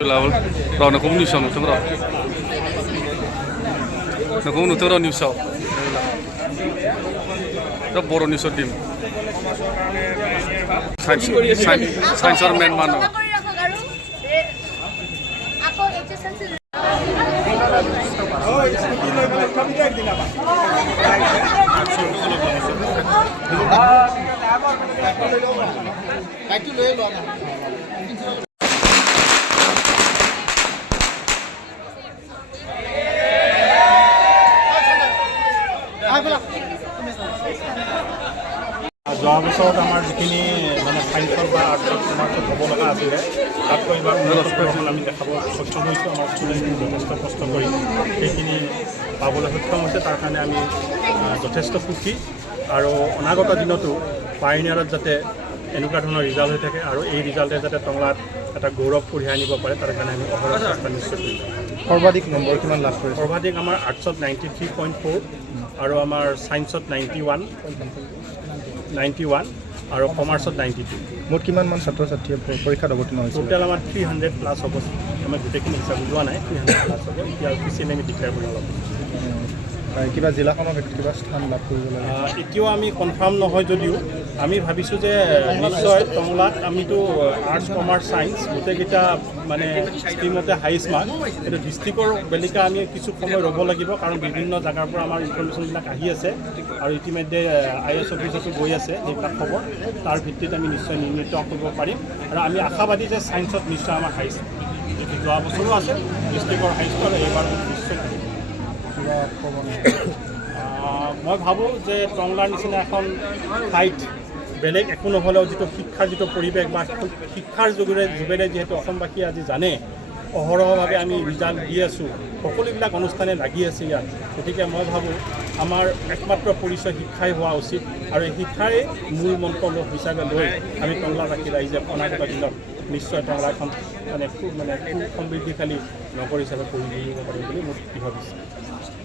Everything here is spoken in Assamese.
Naku news ang nutang naku nutang news ang ito boro news ang dim science or man mano যোৱা বছৰত আমাৰ যিখিনি মানে সাহিত্যৰ বা আৰ্টৰ সমাজত হ'ব লগা আছিলে তাতকৈ এইবাৰ উন্নত আমি দেখাব সক্ষম হৈছোঁ। আমাৰ ষ্টুডেণ্টখিনি যথেষ্ট কষ্ট কৰি সেইখিনি পাবলৈ সক্ষম হৈছে। তাৰ কাৰণে আমি যথেষ্ট সুখী আৰু অনাগত দিনতো পাইনিয়াৰত যাতে এনেকুৱা ধৰণৰ ৰিজাল্ট হৈ থাকে আৰু এই ৰিজাল্টে যাতে টংলাত এটা গৌৰৱ কঢ়িয়াই আনিব পাৰে তাৰ কাৰণে আমি অহৰহ চেষ্টা নিশ্চয় কৰিম। সৰ্বাধিক নম্বৰ কিমান লাভ কৰিছে? সৰ্বাধিক আমাৰ আৰ্টছত 93.4 আৰু আমাৰ ছায়েন্সত 91 আৰু কমাৰ্চত 92। মুঠ কিমানমান ছাত্ৰ ছাত্ৰীয়ে পৰীক্ষাত অৱতীৰ্ণ হৈছে? টোটেল আমাৰ 300+ হ'ব। আমাৰ গোটেইখিনি হিচাপ লোৱা নাই, 300+ হ'ব। এতিয়া অফিচিয়েলি আমি ডিক্লেয়াৰ কৰি অলপ কিবা জিলাখনত কিবা স্থান লাভ কৰিব লাগে এতিয়াও আমি কনফাৰ্ম নহয় যদিও আমি ভাবিছোঁ যে নিশ্চয় টংলাত আমিতো আৰ্টছ কমাৰ্চ ছায়েন্স গোটেইকেইটা মানে ষ্ট্ৰীমতে হাইষ্ট মাৰ্ক, কিন্তু ডিষ্ট্ৰিক্টৰ বেলিকা আমি কিছু সময় ৰ'ব লাগিব কাৰণ বিভিন্ন জেগাৰ পৰা আমাৰ ইনফৰ্মেশ্যনবিলাক আহি আছে আৰু ইতিমধ্যে IAS অফিচতো গৈ আছে সেইবিলাক খবৰ। তাৰ ভিত্তিত আমি নিশ্চয় নিৰ্ণিত কৰিব পাৰিম আৰু আমি আশাবাদী যে ছায়েন্সত নিশ্চয় আমাৰ হাইষ্ট, যিটো যোৱা বছৰো আছে ডিষ্ট্ৰিক্টৰ হাইষ্ট আৰু এইবাৰ নিশ্চয় মই ভাবোঁ যে টংলাৰ নিচিনা এখন ঠাইত বেলেগ একো নহ'লেও যিটো শিক্ষাৰ যিটো পৰিৱেশ বা শিক্ষাৰ যোগেৰে যিহেতু অসমবাসীয়ে আজি জানে অহৰহভাৱে আমি ৰিজাল্ট দি আছোঁ, সকলোবিলাক অনুষ্ঠানে লাগি আছে ইয়াত। গতিকে মই ভাবোঁ আমাৰ একমাত্ৰ পৰিচয় শিক্ষাই হোৱা উচিত আৰু এই শিক্ষাই মূল মন্ত্ৰ হিচাপে লৈ আমি টংলাবাসী ৰাইজে অনাগত দিনত নিশ্চয় টংলাখন খুব সমৃদ্ধিশালী নগৰ হিচাপে কৰি তুলিব পাৰিম বুলি মোৰ দৃঢ় বিশ্বাস।